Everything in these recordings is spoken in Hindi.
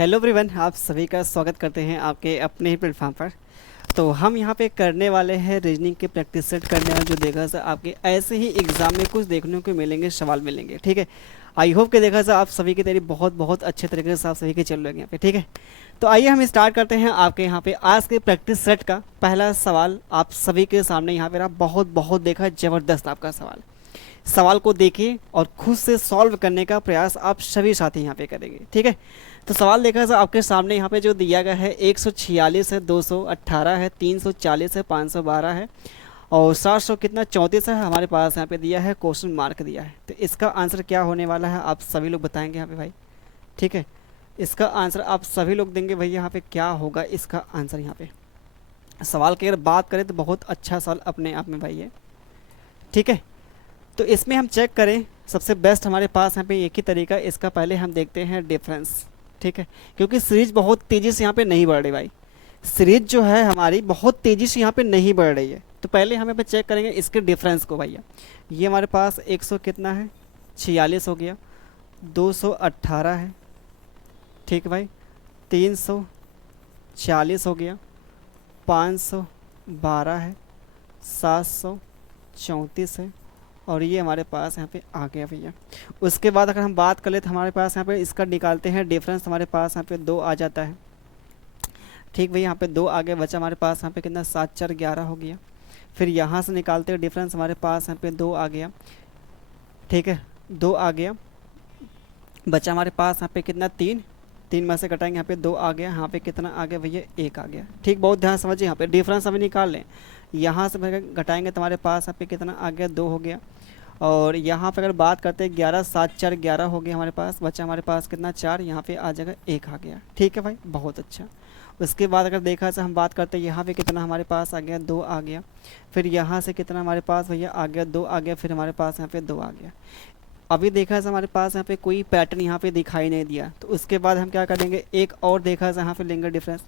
हेलो एवरीवन, आप सभी का स्वागत करते हैं आपके अपने ही प्लेटफॉर्म पर। तो हम यहाँ पे करने वाले हैं रीजनिंग के प्रैक्टिस सेट करने वाले, जो देखा सर आपके ऐसे ही एग्जाम में कुछ देखने को मिलेंगे, सवाल मिलेंगे। ठीक है, आई होप कि देखा सर आप सभी की तैयारी बहुत बहुत अच्छे तरीके से आप सभी के चल रहे हैं यहाँ पे। ठीक है, तो आइए हम स्टार्ट करते हैं आपके यहाँ पे आज के प्रैक्टिस सेट का पहला सवाल आप सभी के सामने यहाँ पे रहा। बहुत बहुत देखा ज़बरदस्त आपका सवाल। सवाल को देखिए और खुद से सॉल्व करने का प्रयास आप सभी साथी यहाँ पे करेंगे। ठीक है, तो सवाल देखा जाए आपके सामने यहाँ पे जो दिया गया है 146 है, 218 है, 340 है, 512 है और 700 कितना 34 है हमारे पास यहाँ पे दिया है, क्वेश्चन मार्क दिया है। तो इसका आंसर क्या होने वाला है आप सभी लोग बताएंगे यहाँ पे भाई। ठीक है, इसका आंसर आप सभी लोग देंगे भाई। यहाँ पे क्या होगा इसका आंसर? यहाँ पे सवाल की अगर बात करें तो बहुत अच्छा सवाल अपने आप में भाई है। ठीक है, तो इसमें हम चेक करें सबसे बेस्ट हमारे पास यहाँ पे एक ही तरीका। इसका पहले हम देखते हैं डिफरेंस। ठीक है, क्योंकि सीरीज बहुत तेज़ी से यहाँ पे नहीं बढ़ रही भाई। सीरीज जो है हमारी बहुत तेज़ी से यहाँ पे नहीं बढ़ रही है। तो पहले हम यहाँ पे चेक करेंगे इसके डिफरेंस को भैया। ये हमारे पास 100 कितना है 46 हो गया, 218 है, ठीक भाई, 340 हो गया, 512 है, 734 है और ये हमारे पास यहाँ पे आ गया भैया। उसके बाद अगर हम बात कर ले तो हमारे पास यहाँ पे इसका निकालते हैं डिफरेंस, हमारे पास यहाँ पे 2 आ जाता है। ठीक भैया, यहाँ पे 2 आगे बचा हमारे पास यहाँ पे कितना 7 4 11 हो गया। फिर यहाँ से निकालते हैं डिफरेंस, हमारे पास यहाँ पे 2 आ गया। ठीक है, 2 आ गया, बचा हमारे पास यहाँ पे कितना 3, 3 में से घटाएंगे यहाँ पे 2 आ गया। यहाँ पे कितना आ गया भैया 1 आ गया। ठीक, बहुत ध्यान समझिए, यहाँ पे डिफरेंस हमें निकाल लें। यहाँ से घटाएंगे तो हमारे पास यहाँ पे कितना आ गया 2 हो गया। और यहाँ पे अगर बात करते हैं 11 7 4 11 हो गया हमारे पास, बचा हमारे पास कितना 4, यहाँ पे आ जाएगा 1 आ गया। ठीक है भाई, बहुत अच्छा। उसके बाद अगर देखा जाए हम बात करते हैं यहाँ पे कितना हमारे पास आ गया 2 आ गया। फिर यहाँ से कितना हमारे पास भैया आ गया 2 आ गया। फिर हमारे पास यहाँ पे 2 आ गया। अभी देखा जाए हमारे पास यहाँ पे कोई पैटर्न यहाँ पे दिखाई नहीं दिया, तो उसके बाद हम क्या करेंगे, एक और देखा जाए यहाँ पे लेंगे डिफरेंस।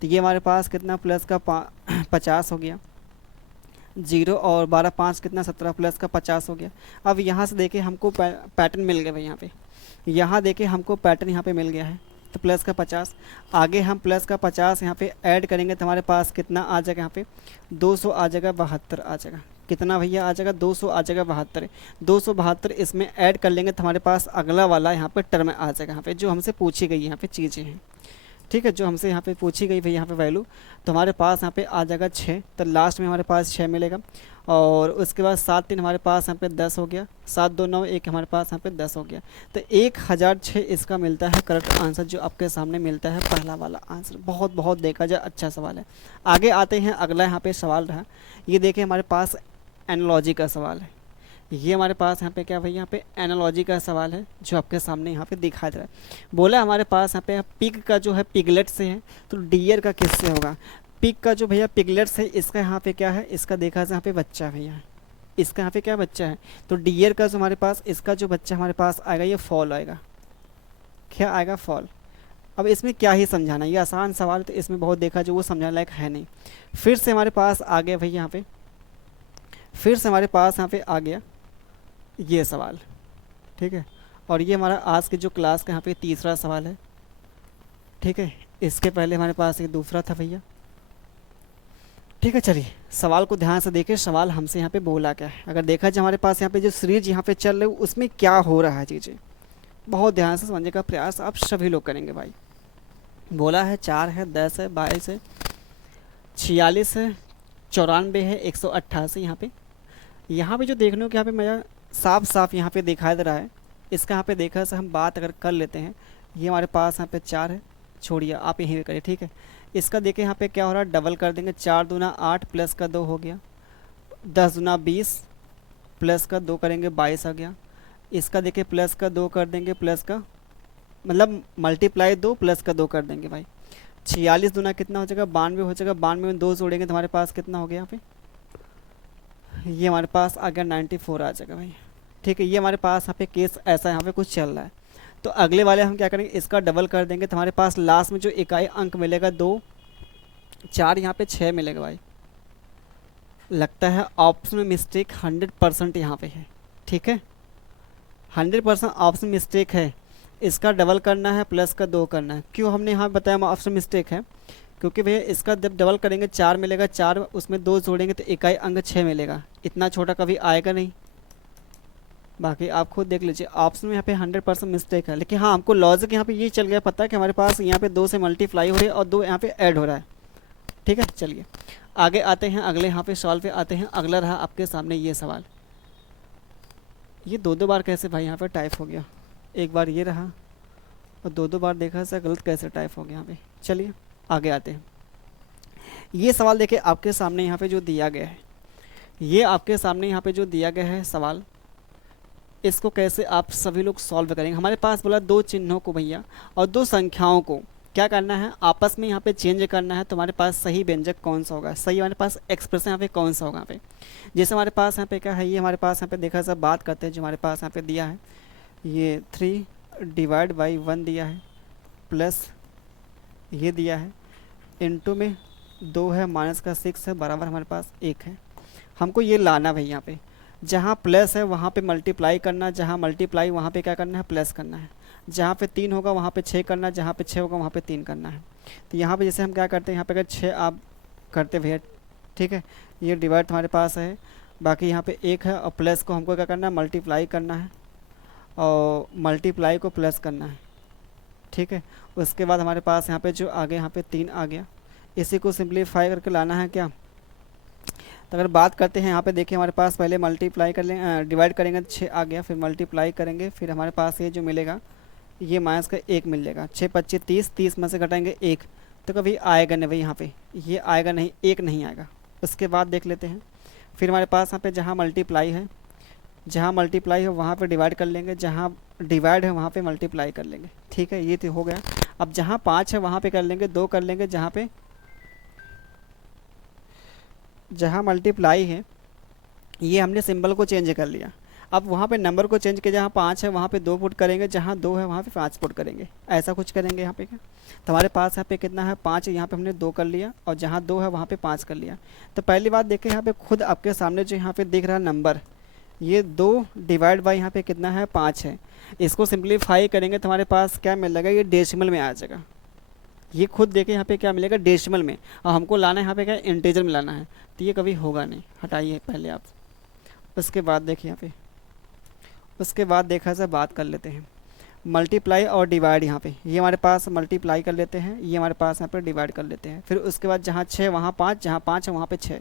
तो ये हमारे पास कितना प्लस का 50 हो गया, 0 और 12 5 कितना 17 प्लस का 50 हो गया। अब यहाँ से देखें हमको पैटर्न मिल गया भाई। यहाँ पे यहाँ देखें हमको पैटर्न यहाँ पे मिल गया है, तो प्लस का 50। आगे हम प्लस का 50 यहाँ पे ऐड करेंगे तो हमारे पास कितना आ जाएगा, यहाँ पे 200 आ जाएगा, 72 आ जाएगा। कितना भैया आ जाएगा 200 आ जाएगा, 72। 272 इसमें ऐड कर लेंगे तो हमारे पास अगला वाला यहाँ पे टर्म आ जाएगा, यहाँ पे जो हमसे पूछी गई यहाँ पे चीज़ें हैं। ठीक है, जो हमसे यहाँ पे पूछी गई भाई यहाँ पे वैल्यू, तो हमारे पास यहाँ पे आ जाएगा 6। तो लास्ट में हमारे पास 6 मिलेगा। और उसके बाद 7 3 हमारे पास यहाँ पे 10 हो गया, 7 2 9 1 हमारे पास यहाँ पे 10 हो गया। तो 1006 इसका मिलता है करेक्ट आंसर, जो आपके सामने मिलता है पहला वाला आंसर। बहुत बहुत देखा जाए अच्छा सवाल है। आगे आते हैं, अगला यहाँ पे सवाल रहा, ये देखिए हमारे पास एनालॉजी का सवाल है। ये हमारे पास यहाँ पे क्या भाई, यहाँ पे एनालॉजी का सवाल है जो आपके सामने यहाँ पे दिखा दे रहा है। बोला हमारे पास यहाँ पे पिग का जो है पिगलेट से है, तो डियर का किससे होगा? पिग का जो भैया पिगलेट से, इसका यहाँ पे क्या है, इसका देखा जाए यहाँ पे बच्चा भैया, इसका यहाँ पे क्या बच्चा है। तो डियर का जो हमारे पास इसका जो बच्चा हमारे पास आएगा ये फॉल आएगा। क्या आएगा? फॉल। अब इसमें क्या ही समझाना, ये आसान सवाल, तो इसमें बहुत देखा जो वो समझाने लायक है नहीं। फिर से हमारे पास आ गया भैया यहाँ पे, फिर से हमारे पास यहाँ पे आ गया ये सवाल। ठीक है, और ये हमारा आज के जो क्लास का यहाँ पे तीसरा सवाल है। ठीक है, इसके पहले हमारे पास एक दूसरा था भैया। ठीक है, चलिए सवाल को ध्यान से देखिए, सवाल हमसे यहाँ पे बोला क्या है। अगर देखा जाए हमारे पास यहाँ पे जो सीरीज यहाँ पे चल रही है उसमें क्या हो रहा है चीज़ें, बहुत ध्यान से समझने का प्रयास आप सभी लोग करेंगे भाई। बोला है 4 है, 10 है, 22 है, 46 है, 94 है, 188। यहाँ पे जो देखने को यहाँ पे मैं साफ साफ यहाँ पे दिखाई दे रहा है। इसका यहाँ पे देखा से हम बात अगर कर लेते हैं, ये हमारे पास यहाँ पे 4 है, छोड़िए आप यहीं पे करिए। ठीक है, इसका देखिए यहाँ पे क्या हो रहा है, डबल कर देंगे, 4 दूना 8 प्लस का 2 हो गया, 10 दूना 20 प्लस का 2 करेंगे 22 आ गया। इसका देखिए प्लस का 2 कर देंगे, प्लस का मतलब मल्टीप्लाई 2 प्लस का 2 कर देंगे भाई। 46 दूना कितना हो जाएगा 92 हो जाएगा, 92 में 2 जोड़ेंगे तो हमारे पास कितना हो गया यहाँ पे, ये हमारे पास आ गया 94 आ जाएगा भाई। ठीक है, ये हमारे पास यहाँ पे केस ऐसा यहाँ पे कुछ चल रहा है। तो अगले वाले हम क्या करेंगे, इसका डबल कर देंगे तो हमारे पास लास्ट में जो इकाई अंक मिलेगा 2 4 यहाँ पे 6 मिलेगा भाई। लगता है ऑप्शन में मिस्टेक 100% यहाँ पे है। ठीक है, 100% ऑप्शन मिस्टेक है। इसका डबल करना है, प्लस का 2 करना है। क्यों हमने यहाँ बताया ऑप्शन मिस्टेक है, क्योंकि भैया इसका जब डबल करेंगे 4 मिलेगा, 4 उसमें 2 जोड़ेंगे तो इकाई अंक 6 मिलेगा, इतना छोटा कभी आएगा नहीं। बाकी आप खुद देख लीजिए, ऑप्शन में यहाँ पे 100% मिस्टेक है। लेकिन हाँ, हमको लॉजिक यहाँ पे ये चल गया पता है कि हमारे पास यहाँ पे 2 से मल्टीप्लाई हो रही है और 2 यहाँ पे ऐड हो रहा है। ठीक है, चलिए आगे आते हैं, अगले यहाँ पे सवाल पे आते हैं। अगला रहा आपके सामने ये सवाल, ये 2 बार कैसे भाई यहाँ पे टाइप हो गया, एक बार ये रहा और 2 बार देखा सर गलत कैसे टाइप हो गया यहाँ पे। चलिए आगे आते हैं। ये सवाल देखिए आपके सामने यहाँ पे जो दिया गया है, ये आपके सामने यहाँ पे जो दिया गया है सवाल, इसको कैसे आप सभी लोग सॉल्व करेंगे। हमारे पास बोला 2 चिन्हों को भैया और 2 संख्याओं को क्या करना है, आपस में यहाँ पे चेंज करना है। तो हमारे पास सही व्यंजक कौन सा होगा, सही हमारे पास एक्सप्रेशन यहाँ पे कौन सा होगा। यहाँ पे जैसे हमारे पास यहाँ पे क्या है, ये हमारे पास यहाँ पे देखा सब बात करते हैं। जो हमारे पास यहाँ पे दिया है ये 3 डिवाइड बाई 1 दिया है, प्लस ये दिया है, इनटू में 2 है, माइनस का 6 है, बराबर हमारे पास 1 है। हमको ये लाना भाई, यहाँ पे जहाँ प्लस है वहाँ पे मल्टीप्लाई करना, जहाँ मल्टीप्लाई वहाँ पे क्या करना है, प्लस करना है। जहाँ पे 3 होगा वहाँ पे 6 करना, जहाँ पे 6 होगा वहाँ पे 3 करना है। तो यहाँ पे जैसे हम क्या करते हैं, यहाँ पे अगर 6 आप करते भैया, ठीक है, ये डिवाइड हमारे पास है, बाकी यहाँ पे 1 है और प्लस को हमको क्या करना है, मल्टीप्लाई करना है और मल्टीप्लाई को प्लस करना है। ठीक है, उसके बाद हमारे पास यहाँ पे जो आगे यहाँ पे 3 आ गया, इसी को सिंप्लीफाई करके लाना है क्या। तो अगर बात करते हैं यहाँ पे देखिए, हमारे पास पहले मल्टीप्लाई कर लें, डिवाइड करेंगे तो 6 आ गया, फिर मल्टीप्लाई करेंगे, फिर हमारे पास ये जो मिलेगा ये माइनस का 1 मिल जाएगा। 6 25 30, 30 में से घटाएंगे 1, तो कभी आएगा नहीं भाई, यहाँ पे ये आएगा नहीं, 1 नहीं आएगा। उसके बाद देख लेते हैं, फिर हमारे पास यहाँ पे जहाँ मल्टीप्लाई है, जहाँ मल्टीप्लाई है वहाँ पे डिवाइड कर लेंगे, जहाँ डिवाइड है वहाँ पे मल्टीप्लाई कर लेंगे। ठीक है, ये तो हो गया। अब जहाँ 5 है वहाँ पे कर लेंगे, 2 कर लेंगे, जहाँ मल्टीप्लाई है ये हमने सिंबल को चेंज कर लिया। अब वहाँ पे नंबर को चेंज किया, जहाँ 5 है वहाँ पे 2 पुट करेंगे, जहाँ 2 है वहाँ पे 5 पुट करेंगे, ऐसा कुछ करेंगे यहाँ पे क्या। तो हमारे पास यहाँ पे कितना है, 5 है, यहाँ पे हमने 2 कर लिया और जहाँ 2 है वहाँ पे 5 कर लिया। तो पहली बात देखें, यहाँ पे खुद आपके सामने जो यहाँ पे दिख रहा है नंबर, ये 2 डिवाइड बाई यहाँ पे कितना है, 5 है। इसको सिंप्लीफाई करेंगे तो हमारे पास क्या मिलेगा, ये डेसिमल में आ जाएगा। ये खुद देखें यहाँ पे क्या मिलेगा, डेसिमल में, और हमको लाना है यहाँ पे क्या, इंटीजर में लाना है। तो ये कभी होगा नहीं, हटाइए पहले आप। उसके बाद देखिए यहाँ पे, उसके बाद देखा जाए बात कर लेते हैं मल्टीप्लाई और डिवाइड। यहाँ पे ये हमारे पास मल्टीप्लाई कर लेते हैं, ये हमारे पास यहाँ पे डिवाइड कर लेते हैं। फिर उसके बाद जहाँ 6 वहाँ 5, जहाँ 5 है वहाँ पे 6,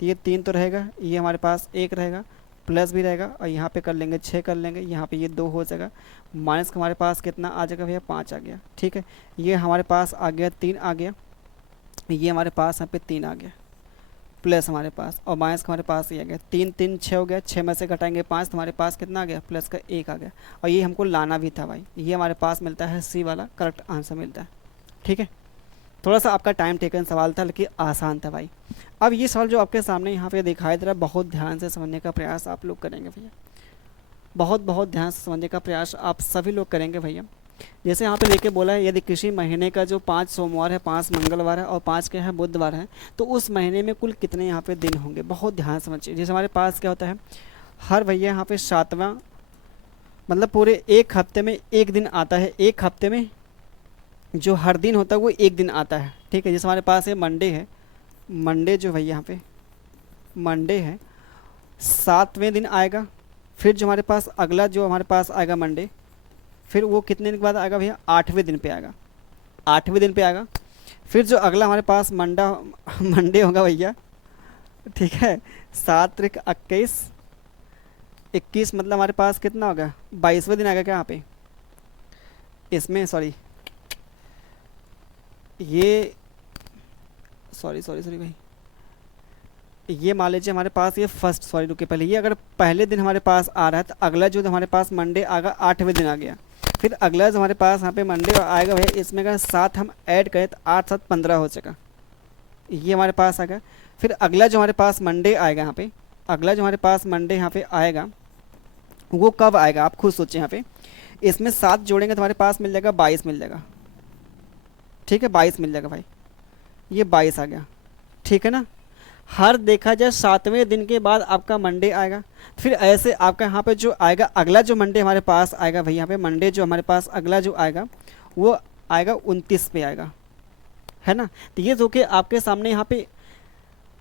तो ये 3 तो रहेगा, ये हमारे पास 1 रहेगा, प्लस भी रहेगा, और यहाँ पे कर लेंगे 6 कर लेंगे, यहाँ पे ये 2 हो जाएगा, माइनस का हमारे पास कितना आ जाएगा भैया, 5 आ गया। ठीक है, ये हमारे पास आ गया 3 आ गया, ये हमारे पास यहाँ पे 3 आ गया, प्लस हमारे पास, और माइनस का हमारे पास ये आ गया, 3 3 6 हो गया, 6 में से घटाएंगे 5 तो हमारे पास कितना आ गया, प्लस का 1 आ गया। और ये हमको लाना भी था भाई, ये हमारे पास मिलता है सी वाला करेक्ट आंसर मिलता है। ठीक है, थोड़ा सा आपका टाइम टेकन सवाल था लेकिन आसान था भाई। अब ये सवाल जो आपके सामने यहाँ पे दिखाई दे रहा है, बहुत ध्यान से समझने का प्रयास आप लोग करेंगे भैया, बहुत ध्यान से समझने का प्रयास आप सभी लोग करेंगे भैया। जैसे यहाँ पे लेके बोला है, यदि किसी महीने का जो 5 सोमवार है, 5 मंगलवार है और 5 क्या है बुधवार है, तो उस महीने में कुल कितने यहाँ पे दिन होंगे, बहुत ध्यान समझिए। जैसे हमारे पास क्या होता है, हर भैया यहाँ पे 7वां, मतलब पूरे एक हफ्ते में एक दिन आता है, एक हफ्ते में जो हर दिन होता है वो एक दिन आता है। ठीक है, जैसे हमारे पास है मंडे है, मंडे जो भैया यहाँ पे मंडे है 7वें दिन आएगा। फिर जो हमारे पास अगला जो हमारे पास आएगा मंडे, फिर वो कितने दिन के बाद आएगा भैया, 8वें दिन पे आएगा, 8वें दिन पे आएगा। फिर जो अगला हमारे पास मंडे होगा भैया, ठीक है, 7 त्रिक 21, 21 मतलब हमारे पास कितना होगा, 22वें दिन आएगा क्या यहाँ पे, इसमें सॉरी ये सॉरी भाई, ये मान लीजिए हमारे पास ये फर्स्ट, सॉरी रुके पहले, ये अगर पहले दिन हमारे पास आ रहा है तो अगला जो हमारे पास मंडे आएगा 8वें दिन आ गया। फिर अगला जो हमारे पास यहाँ पे मंडे आएगा भैया, इसमें अगर 7 हम ऐड करें तो 8 7 15 हो जाएगा, ये हमारे पास आएगा। फिर अगला जो हमारे पास मंडे आएगा यहाँ पे, अगला जो हमारे पास मंडे यहाँ पे आएगा वो कब आएगा आप खुद सोचें। यहाँ पे इसमें 7 जोड़ेंगे तो हमारे पास मिल जाएगा 22 मिल जाएगा। ठीक है, 22 मिल जाएगा भाई, ये 22 आ गया। ठीक है ना, हर देखा जाए 7वें दिन के बाद आपका मंडे आएगा। फिर ऐसे आपका यहाँ पे जो आएगा अगला जो मंडे हमारे पास आएगा भाई, यहाँ पे मंडे जो हमारे पास अगला जो आएगा वो आएगा 29 पे आएगा, है ना। तो ये जो कि आपके सामने यहाँ पे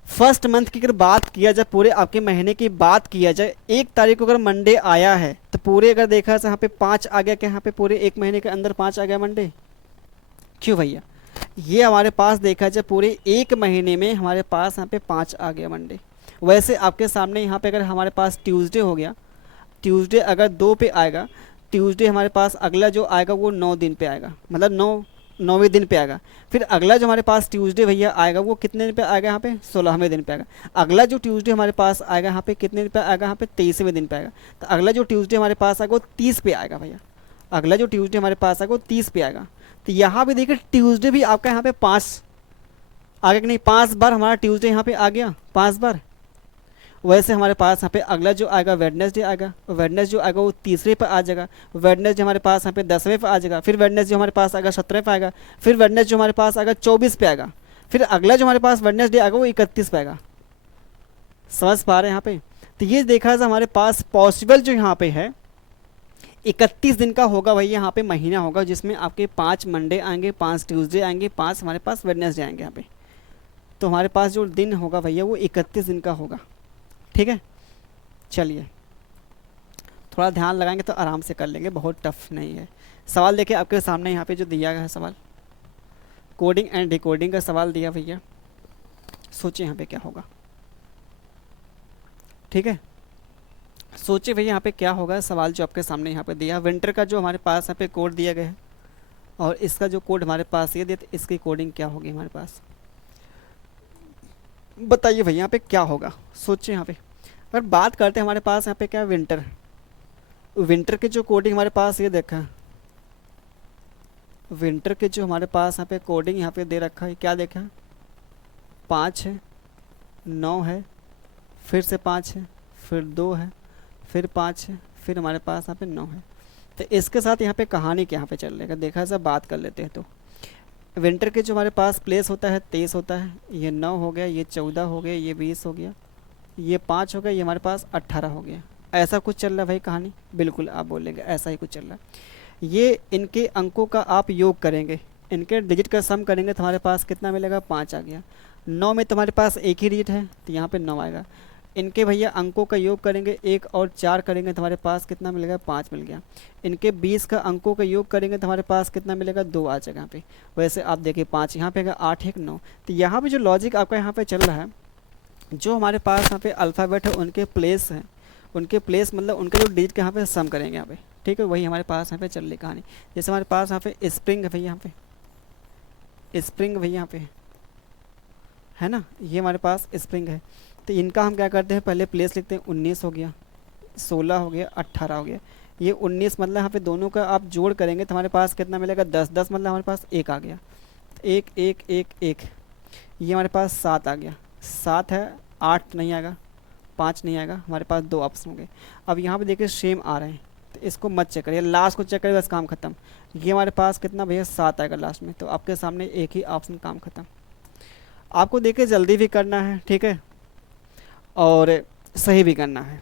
फर्स्ट मंथ की अगर बात किया जाए, पूरे आपके महीने की बात किया जाए, 1 तारीख को अगर मंडे आया है तो पूरे अगर देखा जाए यहाँ पे 5 आ गया क्या, यहाँ पे पूरे एक महीने के अंदर 5 आ गया मंडे। क्यों भैया, ये हमारे पास देखा जाए पूरे एक महीने में हमारे पास यहाँ पे 5 आ गया मंडे। वैसे आपके सामने यहाँ पे अगर हमारे पास ट्यूसडे हो गया, ट्यूसडे अगर 2 पे आएगा, ट्यूसडे हमारे पास अगला जो आएगा वो 9 दिन पे आएगा, मतलब 9वें दिन पे आएगा। फिर अगला जो हमारे पास ट्यूसडे भैया आएगा वो कितने दिन पे आएगा, यहाँ पे 16वें दिन पे आएगा। अगला जो ट्यूसडे हमारे पास आएगा यहाँ पे कितने दिन पे आएगा, यहाँ पे 23वें दिन पे आएगा। तो अगला जो ट्यूसडे हमारे पास आएगा वो 30 पे आएगा भैया, अगला जो ट्यूसडे हमारे पास आएगा वो 30 पे आएगा। तो यहाँ पे देखिए ट्यूसडे भी आपका यहाँ पे 5 आ गया कि नहीं, 5 बार हमारा ट्यूसडे यहाँ पे आ गया, 5 बार। वैसे हमारे पास यहाँ पे अगला जो आएगा वेडनेसडे आएगा, वेडनेसडे जो आएगा वो 3रे पर आ जाएगा, वेडनेसडे हमारे पास यहाँ पे 10वें पर आ जाएगा, फिर वेडनेसडे हमारे पास आएगा 17वें पर आएगा, फिर वेडनेसडे जो हमारे पास आएगा 24 पे आएगा, फिर अगला जो हमारे पास वेडनेसडे आएगा वो 31 पे आएगा। समझ पा रहे हैं यहाँ पे। तो ये देखा जाए हमारे पास पॉसिबल जो यहाँ पे है 31 दिन का होगा भाई, यहाँ पे महीना होगा जिसमें आपके 5 मंडे आएंगे, 5 ट्यूसडे आएंगे, 5 हमारे पास वेडनेसडे आएंगे यहाँ पे। तो हमारे पास जो दिन होगा भैया वो 31 दिन का होगा, ठीक है। चलिए थोड़ा ध्यान लगाएंगे तो आराम से कर लेंगे, बहुत टफ नहीं है। सवाल देखिए आपके सामने यहाँ पे जो दिया गया है सवाल, कोडिंग एंड डिकोडिंग का सवाल दिया भैया, सोचिए यहाँ पे क्या होगा, ठीक है। सोचिए भैया यहाँ पे क्या होगा। सवाल जो आपके सामने यहाँ पे दिया, विंटर का जो हमारे पास यहाँ पे कोड दिया गया है और इसका जो कोड हमारे पास ये दिया, तो इसकी कोडिंग क्या होगी हमारे पास, बताइए भैया यहाँ पे क्या होगा। सोचिए यहाँ पे अगर बात करते हैं हमारे पास यहाँ पे क्या है, विंटर, विंटर के जो कोडिंग हमारे पास ये देखा, विंटर के जो हमारे पास यहाँ पे कोडिंग यहाँ पे दे रखा है, क्या देखा, 5 है, 9 है, फिर से 5 है, फिर 2 है, फिर 5 है, फिर हमारे पास यहाँ पे 9 है। तो इसके साथ यहाँ पे कहानी क्या यहाँ पे चल रही है, देखा सब बात कर लेते हैं। तो विंटर के जो हमारे पास प्लेस होता है 23 होता है, ये 9 हो गया, ये 14 हो गया, ये 20 हो गया, ये 5 हो गया, ये हमारे पास 18 हो गया। ऐसा कुछ चल रहा है भाई कहानी, बिल्कुल आप बोलेंगे ऐसा ही कुछ चल रहा है। ये इनके अंकों का आप योग करेंगे, इनके डिजिट का सम करेंगे तो हमारे पास कितना मिलेगा, 5 आ गया। 9 में तुम्हारे पास एक ही डिजिट है तो यहाँ पे 9 आएगा। इनके भैया अंकों का योग करेंगे, 1 और 4 करेंगे तो हमारे पास कितना मिलेगा, 5 मिल गया। इनके 20 का अंकों का योग करेंगे तो हमारे पास कितना मिलेगा, 2 आ जाएगा यहाँ पे। वैसे आप देखिए 5 यहाँ पे है, 8 1 9। तो यहाँ पे जो लॉजिक आपका यहाँ पे चल रहा है, जो हमारे पास यहाँ पे अल्फ़ाबेट है उनके प्लेस हैं, उनके प्लेस मतलब उनके जो डिजिट के यहाँ पे सम करेंगे यहाँ पे, ठीक है। वही हमारे पास यहाँ पे चल रही कहानी। जैसे हमारे पास यहाँ पे स्प्रिंग है भैया, यहाँ पे स्प्रिंग भैया यहाँ पे है ना, ये हमारे पास स्प्रिंग है। तो इनका हम क्या करते हैं, पहले प्लेस लिखते हैं, 19 हो गया, 16 हो गया, 18 हो गया। ये 19 मतलब यहाँ पे दोनों का आप जोड़ करेंगे तो हमारे पास कितना मिलेगा, 10 10 मतलब हमारे पास 1 आ गया, 1 1 1 1। ये हमारे पास 7 आ गया, 7 है, 8 नहीं आएगा, 5 नहीं आएगा, हमारे पास 2 ऑप्शन होंगे। अब यहाँ पे देखिए सेम आ रहे हैं तो इसको मत चेक करिए, लास्ट को चेक करिए, बस काम खत्म। ये हमारे पास कितना भैया, 7 आएगा लास्ट में, तो आपके सामने एक ही ऑप्शन, काम खत्म। आपको देखिए जल्दी भी करना है, ठीक है, और सही भी करना है।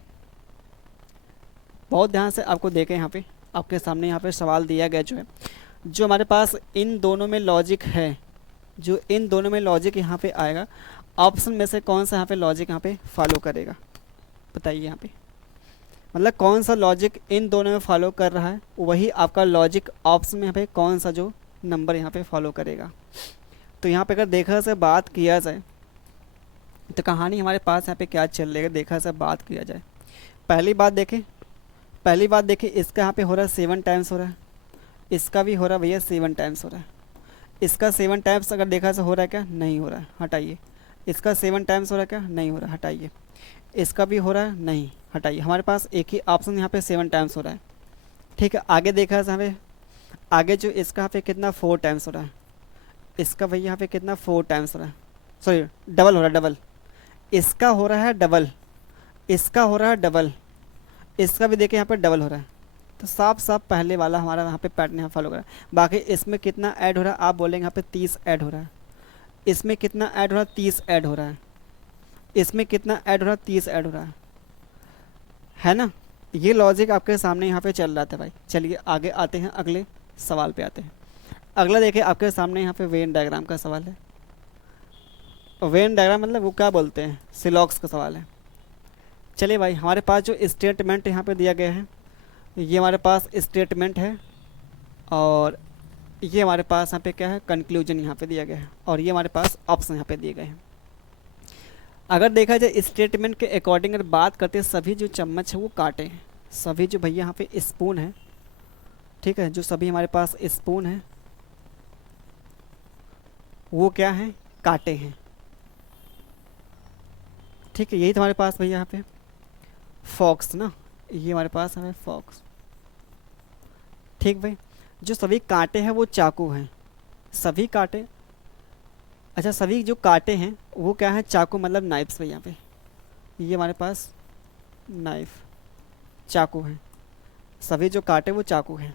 बहुत ध्यान से आपको देखें, यहाँ पे आपके सामने यहाँ पे सवाल दिया गया जो है, जो हमारे पास इन दोनों में लॉजिक है, जो इन दोनों में लॉजिक यहाँ पे आएगा, ऑप्शन में से कौन सा यहाँ पे लॉजिक यहाँ पे फॉलो करेगा, बताइए यहाँ पे, मतलब कौन सा लॉजिक इन दोनों में फॉलो कर रहा है, वही आपका लॉजिक ऑप्शन में यहाँ पे कौन सा जो नंबर यहाँ पे फॉलो करेगा। तो यहाँ पे अगर देखा से बात किया जाए तो कहानी हमारे पास यहाँ पे क्या चल रही है, देखा से बात किया जाए। पहली बात देखें, इसका यहाँ पे हो रहा है 7 टाइम्स हो रहा है, इसका भी हो रहा है भैया 7 टाइम्स हो रहा है। इसका 7 टाइम्स अगर देखा से हो रहा है क्या, नहीं हो रहा है, हटाइए। इसका 7 टाइम्स हो रहा है क्या, नहीं हो रहा है, हटाइए। इसका भी हो रहा है, नहीं, हटाइए। हमारे पास एक ही ऑप्शन यहाँ पे 7 टाइम्स हो रहा है, ठीक है। आगे देखा है हमें, आगे जो इसका यहाँ पे कितना 4 टाइम्स हो रहा है, इसका भैया यहाँ पे कितना 4 टाइम्स हो रहा है, सॉरी डबल हो रहा है, डबल। इसका हो रहा है डबल, इसका हो रहा है डबल, इसका भी देखिए यहाँ पे डबल हो रहा है। तो साफ साफ पहले वाला हमारा यहाँ पे पैटर्न यहाँ फॉलो कर रहा है। बाकी इसमें कितना ऐड हो रहा है, आप बोलेंगे यहाँ पे 30 ऐड हो रहा है, इसमें कितना ऐड हो रहा है, 30 ऐड हो रहा है। इसमें कितना ऐड हो रहा है, 30 ऐड हो रहा है ना। ये लॉजिक आपके सामने यहाँ पे चल रहा था भाई। चलिए आगे आते हैं, अगले सवाल पे आते हैं। अगला देखिए आपके सामने यहाँ पे वेन डायग्राम का सवाल है। वेन डायग्राम मतलब वो क्या बोलते हैं, सिलॉक्स का सवाल है। चलिए भाई, हमारे पास जो स्टेटमेंट यहाँ पे दिया गया है, ये हमारे पास स्टेटमेंट है, और ये हमारे पास यहाँ पे क्या है, कंक्लूजन यहाँ पे दिया गया है, और ये हमारे पास ऑप्शन यहाँ पे दिए गए हैं। अगर देखा जाए स्टेटमेंट के अकॉर्डिंग अगर बात करते हैं, सभी जो चम्मच है वो काटे हैं, सभी जो भैया यहाँ पे स्पून है, ठीक है, जो सभी हमारे पास स्पून है वो क्या है, काटे हैं। ठीक है, यही तो हमारे पास भैया यहाँ पे फॉक्स ना, ये हमारे पास है फॉक्स। ठीक भाई, जो सभी कांटे हैं वो चाकू हैं, सभी कांटे। अच्छा, सभी जो कांटे हैं वो क्या है, चाकू मतलब नाइफ्स भाई। यहाँ पे ये हमारे पास नाइफ, चाकू है, सभी जो कांटे वो चाकू हैं।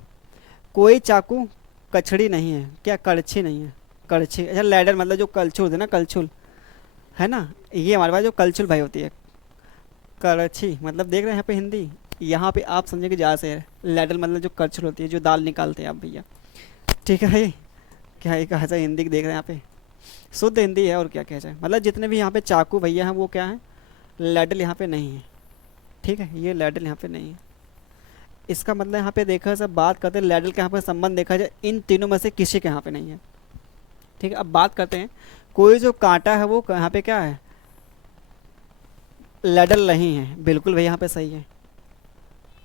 कोई चाकू कछड़ी नहीं है, क्या कड़छी नहीं है, कड़छी। अच्छा, लैडर मतलब जो कलछुल होती है ना, कलछुल है ना, ये हमारे पास जो कलछुल भाई होती है। कड़छी मतलब देख रहे हैं यहाँ पे हिंदी, यहाँ पे आप समझे कि जहाँ से है। लैडल मतलब जो कलछुल होती है, जो दाल निकालते हैं आप भैया। ठीक है भाई, क्या ये कहा जाए, हिंदी देख रहे हैं यहाँ पे, शुद्ध हिंदी है, और क्या कहा जाए। मतलब जितने भी यहाँ पे चाकू भैया हैं वो क्या है, लैडल यहाँ पे नहीं है। ठीक है, ये लैडल यहाँ पे नहीं है। इसका मतलब यहाँ पे देखा सब बात करते हैं लैडल के यहाँ पे संबंध देखा जाए, इन तीनों में से किसी के यहाँ पे नहीं है। ठीक है, अब बात करते हैं, कोई जो कांटा है वो यहाँ पे क्या है, लैडल नहीं है। बिल्कुल भाई, यहाँ पे सही है,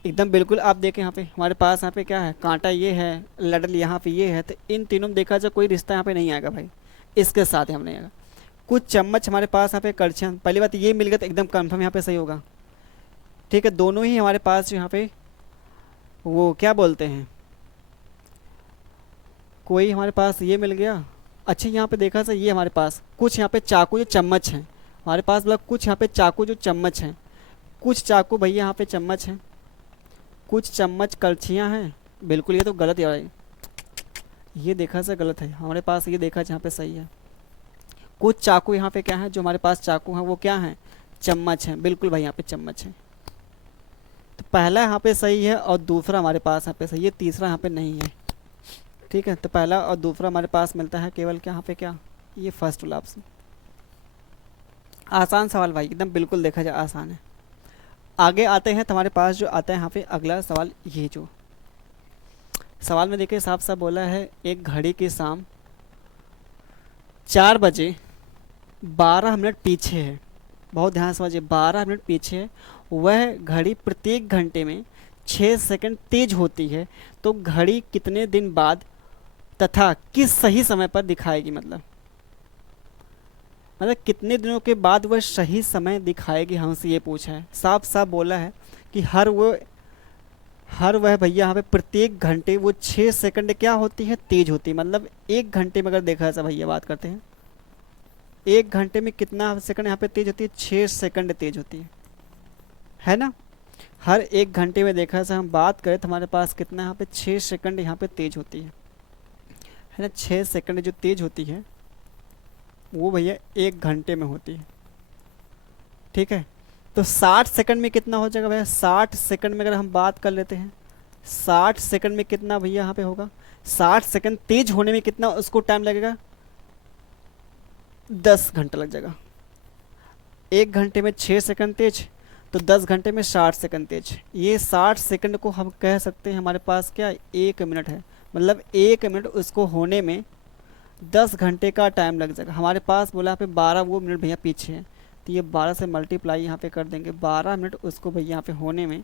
एकदम बिल्कुल। आप देखें यहाँ पे हमारे पास यहाँ पे क्या है, कांटा ये है, लैडल यहाँ पे ये है, तो इन तीनों में देखा जाए कोई रिश्ता यहाँ पे नहीं आएगा भाई, इसके साथ ही हम नहीं आएगा। कुछ चम्मच हमारे पास यहाँ पे कड़छियाँ, पहली बात ये मिल गया तो एकदम कन्फर्म यहाँ पे सही होगा। ठीक है, दोनों ही हमारे पास यहाँ पे वो क्या बोलते हैं, कोई हमारे पास ये मिल गया। अच्छा, यहाँ पे देखा जाए ये हमारे पास कुछ यहाँ पे चाकू जो चम्मच हैं हमारे पास, मतलब कुछ यहाँ पे चाकू जो चम्मच हैं, कुछ चाकू भैया यहाँ पे चम्मच हैं, कुछ चम्मच कलछियाँ हैं। बिल्कुल, ये तो गलत है भाई, ये देखा से गलत है। हमारे पास ये देखा जहाँ पे सही है, कुछ चाकू यहाँ पे क्या है, जो हमारे पास चाकू हैं वो क्या हैं, चम्मच हैं। बिल्कुल भाई, यहाँ पे चम्मच है। तो पहला यहाँ पे सही है, और दूसरा हमारे पास यहाँ पे सही है, तीसरा यहाँ पे नहीं है। ठीक है, तो पहला और दूसरा हमारे पास मिलता है केवल क्या, यहाँ पे क्या, ये फर्स्ट वाला ऑप्शन। आसान सवाल भाई, एकदम बिल्कुल देखा जाए आसान है। आगे आते हैं तो हमारे पास जो आता है यहाँ पे अगला सवाल, ये जो सवाल में देखिए साफ साफ बोला है, एक घड़ी की शाम 4 बजे 12 मिनट पीछे है। बहुत ध्यान से समझिए, 12 मिनट पीछे है। वह घड़ी प्रत्येक घंटे में 6 सेकंड तेज होती है, तो घड़ी कितने दिन बाद तथा किस सही समय पर दिखाएगी। मतलब कितने दिनों के बाद वह सही समय दिखाएगी, हमसे ये पूछा है। साफ साफ बोला है कि हर वह भैया यहाँ पे प्रत्येक घंटे वो 6 सेकंड क्या होती है, तेज होती है। मतलब एक घंटे में अगर देखा जाए भैया, बात करते हैं एक घंटे में कितना सेकंड यहाँ पे तेज होती है, 6 सेकंड तेज होती है ना। हर एक घंटे में देखा जाए हम बात करें तो हमारे पास कितना यहाँ पे 6 सेकंड यहाँ पे तेज होती है ना। 6 सेकंड जो तेज होती है वो भैया एक घंटे में होती है। ठीक है, तो 60 सेकंड में कितना हो जाएगा भैया, 60 सेकंड में अगर हम बात कर लेते हैं, 60 सेकंड में कितना भैया यहाँ पे होगा, 60 सेकंड तेज होने में कितना उसको टाइम लगेगा, 10 घंटा लग जाएगा। एक घंटे में 6 सेकंड तेज, तो 10 घंटे में 60 सेकंड तेज। ये 60 सेकंड को हम कह सकते हैं हमारे पास क्या, 1 मिनट है। मतलब 1 मिनट उसको होने में 10 घंटे का टाइम लग जाएगा। हमारे पास बोला यहाँ पे 12 वो मिनट भैया पीछे है, तो ये 12 से मल्टीप्लाई यहाँ पे कर देंगे। 12 मिनट उसको भैया यहाँ पे होने में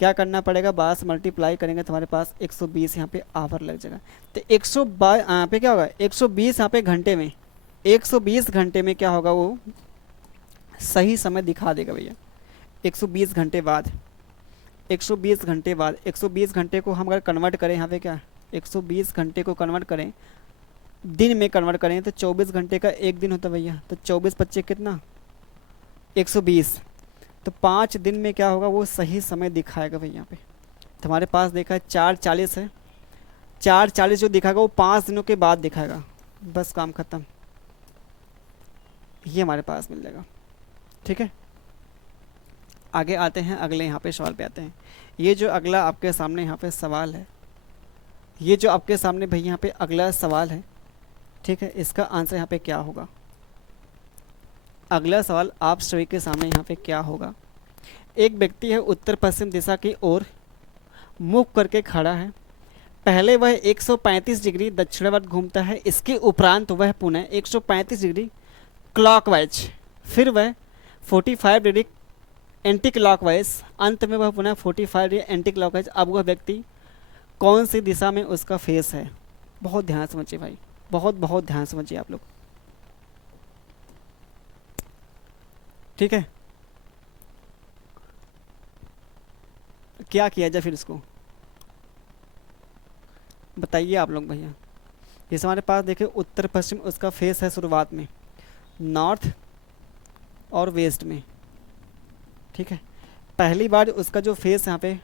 क्या करना पड़ेगा, 12 से मल्टीप्लाई करेंगे तो हमारे पास 120 यहाँ पे आवर लग जाएगा। तो 122 यहाँ पे क्या होगा, 120 यहाँ पे घंटे में, 120 घंटे में क्या होगा, वो सही समय दिखा देगा भैया। 120 घंटे बाद, 120 घंटे बाद, 120 घंटे को हम अगर कन्वर्ट करें यहाँ पे क्या, 120 घंटे को कन्वर्ट करें दिन में कन्वर्ट करें तो 24 घंटे का एक दिन होता है भैया। तो 24 25 कितना, 120। तो 5 दिन में क्या होगा, वो सही समय दिखाएगा भैया यहाँ पे। तो हमारे पास देखा है 4:40 है, 4:40 जो दिखाएगा वो 5 दिनों के बाद दिखाएगा। बस काम ख़त्म, ये हमारे पास मिल जाएगा। ठीक है, आगे आते हैं, अगले यहाँ पे सवाल पे आते हैं। ये जो अगला आपके सामने यहाँ पे सवाल है, ये जो आपके सामने भाई यहाँ पे अगला सवाल है, ठीक है, इसका आंसर यहाँ पे क्या होगा? अगला सवाल आप सभी के सामने यहाँ पे क्या होगा? एक व्यक्ति है उत्तर पश्चिम दिशा की ओर मुख करके खड़ा है। पहले वह 135 डिग्री दक्षिणावर्त घूमता है, इसके उपरांत वह पुनः 135 डिग्री क्लॉकवाइज, फिर वह 45 डिग्री एंटी क्लॉकवाइज, अंत में वह पुनः 45 डिग्री एंटी क्लॉकवाइज। अब वह व्यक्ति कौन सी दिशा में उसका फेस है? बहुत ध्यान समझिए भाई, बहुत बहुत ध्यान समझिए आप लोग, ठीक है। क्या किया जाए फिर इसको बताइए आप लोग भैया। जैसे हमारे पास देखिए उत्तर पश्चिम उसका फेस है शुरुआत में, नॉर्थ और वेस्ट में, ठीक है। पहली बार उसका जो फेस यहाँ पे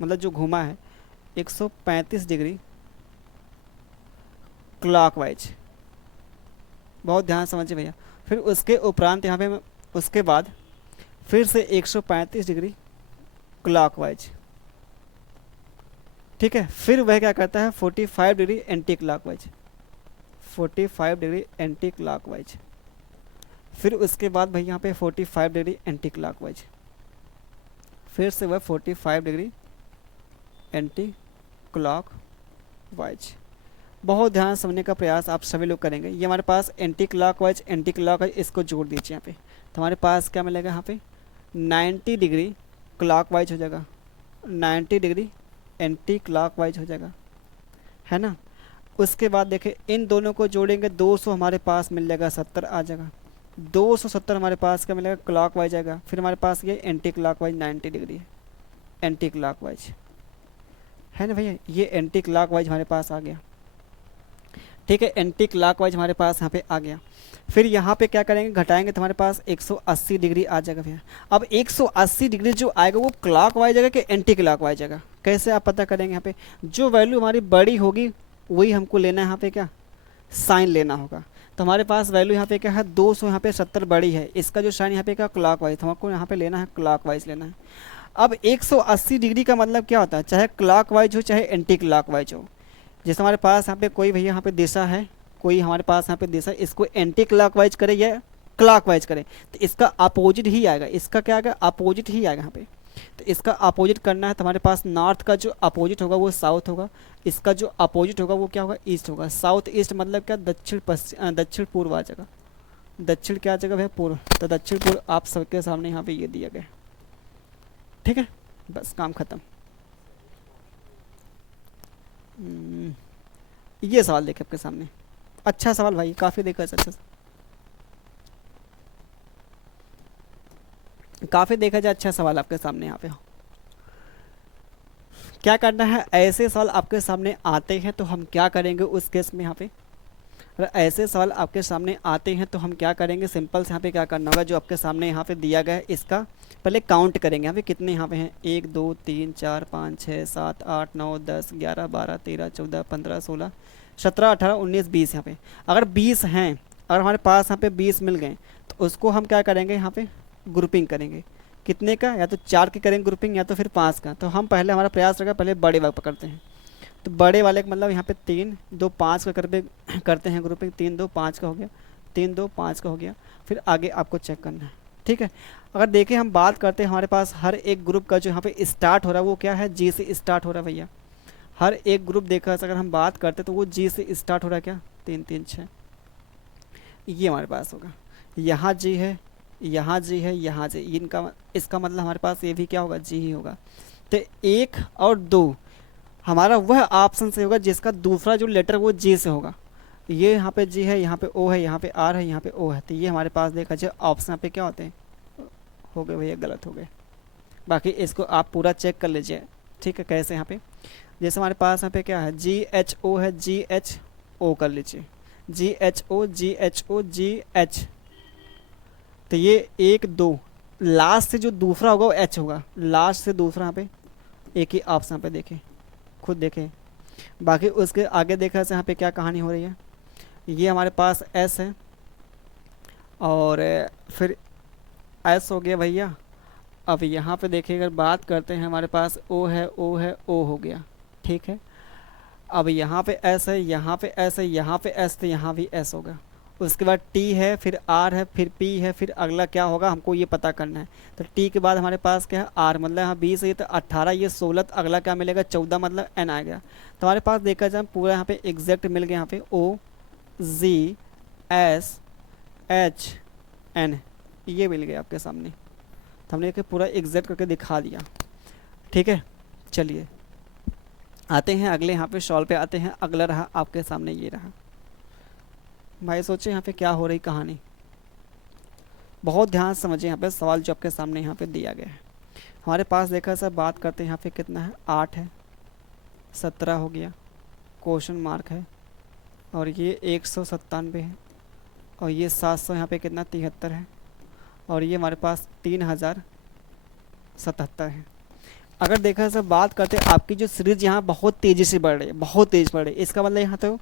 मतलब जो घूमा है 135 डिग्री क्लॉकवाइज, बहुत ध्यान समझिए भैया। फिर उसके उपरांत यहाँ पे उसके बाद फिर से 135 डिग्री क्लॉकवाइज, ठीक है। फिर वह क्या करता है 45 degree anti clockwise, 45 degree anti clockwise, फिर उसके बाद भाई यहाँ पे 45 डिग्री एंटी क्लॉकवाइज, फिर से वह 45 डिग्री एंटी क्लॉकवाइज। बहुत ध्यान समझने का प्रयास आप सभी लोग करेंगे। ये हमारे पास एंटी क्लॉकवाइज इसको जोड़ दीजिए यहाँ पे, तो हमारे पास क्या मिलेगा यहाँ पे 90 डिग्री क्लॉकवाइज हो जाएगा, 90 डिग्री एंटी क्लॉकवाइज हो जाएगा, है ना। उसके बाद देखें इन दोनों को जोड़ेंगे 200 हमारे पास मिल जाएगा, 70 आ जाएगा, 270 हमारे पास क्या मिलेगा क्लॉकवाइज आएगा। फिर हमारे पास ये एंटी क्लॉकवाइज 90 डिग्री है, एंटी क्लॉकवाइज है ना भैया, ये एंटी क्लॉकवाइज हमारे पास आ गया, ठीक है। एंटी क्लॉकवाइज हमारे पास यहाँ पे आ गया। फिर यहाँ पे क्या करेंगे घटाएंगे तो हमारे पास 180 डिग्री आ जाएगा भैया। अब 180 डिग्री जो आएगा वो क्लॉकवाइज आएगा कि एंटी क्लॉकवाइज आएगा, कैसे आप पता करेंगे? यहाँ पे जो वैल्यू हमारी बड़ी होगी वही हमको लेना है, यहाँ पे क्या साइन लेना होगा। तो हमारे पास वैल्यू यहाँ पे क्या है 200, यहाँ पे 70 बड़ी है, इसका जो साइन यहाँ पे क्या क्लॉकवाइज, हमको यहाँ पे लेना है क्लॉकवाइज लेना है। अब 180 डिग्री का मतलब क्या होता है, चाहे क्लॉकवाइज हो चाहे एंटी क्लॉकवाइज हो। जैसे हमारे पास यहाँ पे कोई भैया यहाँ पे दिशा है, कोई हमारे पास यहाँ पे दिशा, इसको एंटी क्लॉकवाइज करे या क्लॉकवाइज करे तो इसका अपोजिट ही आएगा, इसका क्या आएगा अपोजिट ही आएगा यहाँ पे। तो इसका अपोजिट करना है तो हमारे पास नॉर्थ का जो अपोजिट होगा वो साउथ होगा, इसका जो अपोजिट होगा वो क्या होगा ईस्ट होगा। साउथ ईस्ट मतलब क्या दक्षिण पश्चिम, दक्षिण पूर्व आ जाएगा, दक्षिण क्या आ जाएगा भैया पूर्व, तो दक्षिण पूर्व आप सबके सामने यहाँ पे ये दिया गया, ठीक है, बस काम खत्म। ये सवाल देखे आपके सामने, अच्छा सवाल भाई, काफ़ी देखा अच्छा, काफ़ी देखा जाए अच्छा सवाल आपके सामने यहाँ पे। क्या करना है, ऐसे सवाल आपके सामने आते हैं तो हम क्या करेंगे उस केस में यहाँ पे, अगर ऐसे सवाल आपके सामने आते हैं तो हम क्या करेंगे, सिंपल से यहाँ पे क्या करना होगा, जो आपके सामने यहाँ पे दिया गया है इसका पहले काउंट करेंगे। यहाँ पे कितने यहाँ पे हैं 1 2 3 4 5 6 7 8 9 10 11 12 13 14 15 16 17 18 19 20। यहाँ पे अगर 20 हैं, अगर हमारे पास यहाँ पे 20 मिल गए तो उसको हम क्या करेंगे यहाँ पे ग्रुपिंग करेंगे। कितने का, या तो 4 की करेंगे ग्रुपिंग या तो फिर 5 का। तो हम पहले हमारा प्रयास रहेगा पहले बड़े वाले पकड़ते हैं, तो बड़े वाले का मतलब यहाँ पे 3 2 5 का करते हैं ग्रुपिंग, 3 2 5 का हो गया, 3 2 5 का हो गया। फिर आगे आपको चेक करना है, ठीक है। अगर देखें हम बात करते हैं हमारे पास हर एक ग्रुप का जो यहाँ पे स्टार्ट हो रहा है वो क्या है जी से स्टार्ट हो रहा है भैया। हर एक ग्रुप देखा अगर हम बात करते तो वो जी से स्टार्ट हो रहा है, क्या 3 3 6, ये हमारे पास होगा। यहाँ जी है, यहाँ जी है, यहाँ जी, इनका इसका मतलब हमारे पास ये भी क्या होगा जी ही होगा। तो 1 और 2 हमारा वह ऑप्शन से होगा जिसका दूसरा जो लेटर वो जी से होगा। ये यहाँ पे जी है, यहाँ पे ओ है, यहाँ पे आर है, यहाँ पे ओ है, तो ये हमारे पास देखा जाए ऑप्शन यहाँ पे क्या होते हैं, हो गए भैया गलत हो गए। बाकी इसको आप पूरा चेक कर लीजिए, ठीक है। कैसे यहाँ पे जैसे हमारे पास यहाँ पे क्या है जी एच ओ है, जी एच ओ कर लीजिए, G H O G H O G H, तो ये 1 2 लास्ट से जो दूसरा होगा वो एच होगा, लास्ट से दूसरा यहाँ पे एक ही ऑप्शन यहाँ पे देखें, खुद देखें। बाकी उसके आगे देखा से यहाँ पे क्या कहानी हो रही है, ये हमारे पास एस है और फिर एस हो गया भैया। अब यहाँ पे देखिए अगर बात करते हैं हमारे पास ओ है, ओ है, ओ हो गया, ठीक है। अब यहाँ पे एस है, यहाँ पे एस है, यहाँ पे एस, तो यहाँ भी एस होगा। उसके बाद टी है, फिर आर है, फिर पी है, फिर अगला क्या होगा हमको ये पता करना है। तो टी के बाद हमारे पास क्या है, आर, मतलब यहाँ 20 है, ये तो 18, ये 16, तो अगला क्या मिलेगा 14, मतलब एन आ गया। तो हमारे पास देखा जाए पूरा यहाँ पे एग्जैक्ट मिल गया, यहाँ पे ओ जी एस एच एन, ये मिल गया आपके सामने। तो हमने इसे पूरा एग्जैक्ट करके दिखा दिया, ठीक है। चलिए आते हैं अगले यहाँ पे सॉल्व पे आते हैं। अगला रहा आपके सामने, ये रहा भाई। सोचे यहाँ पे क्या हो रही कहानी, बहुत ध्यान से समझिए यहाँ पे सवाल जो आपके सामने यहाँ पे दिया गया है। हमारे पास देखा सर, बात करते हैं यहाँ पे कितना है, 8 है, 17 हो गया, क्वेश्चन मार्क है, और ये 197 है, और ये 700 यहाँ पे कितना 73 है, और ये हमारे पास 3077 है। अगर देखा सर बात करते हैं आपकी जो सीरीज यहाँ बहुत तेज़ी से बढ़ रही है, बहुत तेज़ बढ़ रही है, इसका मतलब यहाँ तो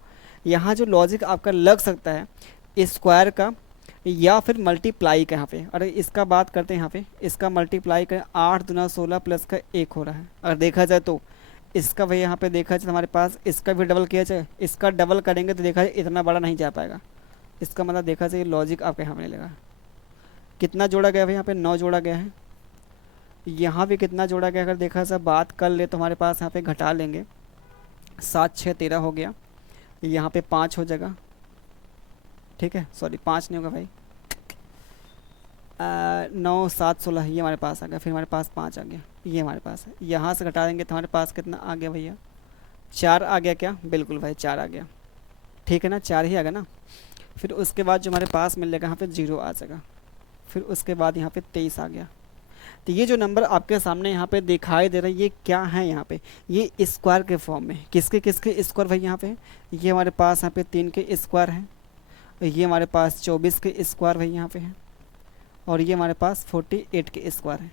यहाँ जो लॉजिक आपका लग सकता है स्क्वायर का या फिर मल्टीप्लाई का। यहाँ पे अरे इसका बात करते हैं, यहाँ पे इसका मल्टीप्लाई करें, 8 दूना 16 प्लस का 1 हो रहा है। अगर देखा जाए तो इसका भाई यहाँ पे देखा जाए हमारे पास इसका भी डबल किया जाए, इसका डबल करेंगे तो देखा जाए इतना बड़ा नहीं जा पाएगा। इसका मतलब देखा जाए लॉजिक आपके यहाँ मिलेगा। कितना जोड़ा गया भाई, यहाँ पे 9 जोड़ा गया है, यहाँ भी कितना जोड़ा गया, अगर देखा जाए बात कर ले तो हमारे पास यहाँ पे घटा लेंगे, 7 6 13 हो गया, यहाँ पे 5 हो जाएगा, ठीक है। सॉरी 5 नहीं होगा भाई, 9 7 16, ये हमारे पास आ गया, फिर हमारे पास 5 आ गया, ये हमारे पास है। यहाँ से घटा देंगे तो हमारे पास कितना आ गया भैया, 4 आ गया क्या, बिल्कुल भाई 4 आ गया, ठीक है ना, 4 ही आ गया ना। फिर उसके बाद जो हमारे पास मिलेगा यहाँ पे 0 आ जाएगा, फिर उसके बाद यहाँ पे 23 आ गया। तो ये जो नंबर आपके सामने यहाँ पे दिखाई दे रहा है ये क्या है, यहाँ पे ये स्क्वायर के फॉर्म में। किसके किसके स्क्वायर भाई, यहाँ पे ये हमारे पास यहाँ पे 3 के स्क्वायर है, ये हमारे पास 24 के स्क्वायर भाई यहाँ पे है, और ये हमारे पास 48 के स्क्वायर है।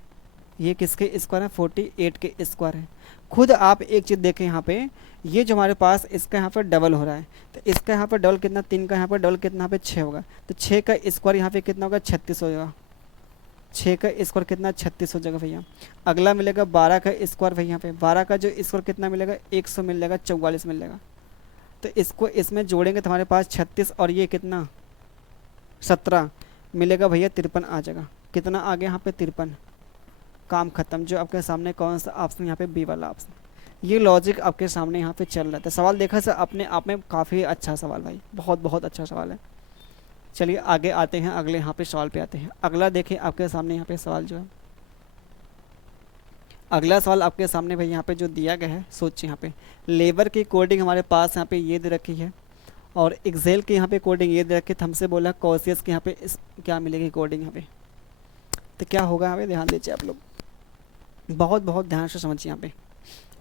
ये किसके स्क्वायर है, 48 के स्क्वायर है। खुद आप एक चीज़ देखें यहाँ पे, ये जो हमारे पास इसका यहाँ पर डबल हो रहा है, तो इसका यहाँ पर डबल कितना, 3 का यहाँ पर डबल कितना, यहाँ पे 6 होगा, तो 6 का स्क्वायर यहाँ पे कितना होगा, 36 हो जाएगा। 6 का स्क्वायर कितना, 36 हो जाएगा भैया। अगला मिलेगा 12 का स्क्वायर भाई, यहाँ पे 12 का जो स्क्वायर कितना मिलेगा, 100 मिल जाएगा, 44 मिल जाएगा। तो इसको इसमें जोड़ेंगे तो हमारे पास 36 और ये कितना 17 मिलेगा भैया, 53 आ जाएगा। कितना आ गया यहाँ पे, 53। काम खत्म। जो आपके सामने कौन सा ऑप्शन, यहाँ पे बी वाला ऑप्शन। ये लॉजिक आपके सामने यहाँ पे चल रहा था। सवाल देखा सर अपने आप में काफ़ी अच्छा सवाल भाई, बहुत बहुत अच्छा सवाल है। चलिए आगे आते हैं, अगले यहाँ पे सवाल पे आते हैं। अगला देखें आपके सामने यहाँ पे सवाल जो है, अगला सवाल आपके सामने भाई यहाँ पे जो दिया गया है, सोचिए यहाँ पे लेबर की कोडिंग हमारे पास यहाँ पे ये दे रखी है, और एक्सेल की यहाँ पे कोडिंग ये दे रखी है। हमसे बोला कॉसियस की यहाँ पे क्या मिलेगी कोडिंग यहाँ पे, तो क्या होगा यहाँ पे, ध्यान दीजिए आप लोग, बहुत बहुत ध्यान से समझिए। यहाँ पे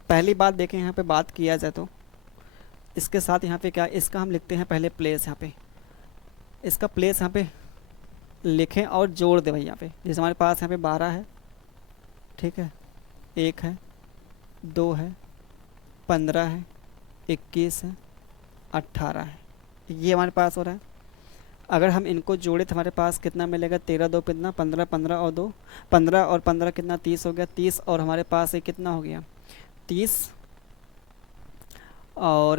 पहली बात देखें, यहाँ पे बात किया जाए तो इसके साथ यहाँ पे क्या, इसका हम लिखते हैं पहले प्लेस, यहाँ पे इसका प्लेस यहाँ पे लिखें और जोड़ दें भाई। यहाँ पे जैसे हमारे पास यहाँ पे 12 है, ठीक है, 1 है, 2 है, 15 है, 21 है, 18 है, ये हमारे पास हो रहा है। अगर हम इनको जोड़े तो हमारे पास कितना मिलेगा, 13 2 कितना 15, 15 और 2 15 और 15 कितना 30 हो गया, 30 और हमारे पास ये कितना हो गया 30 और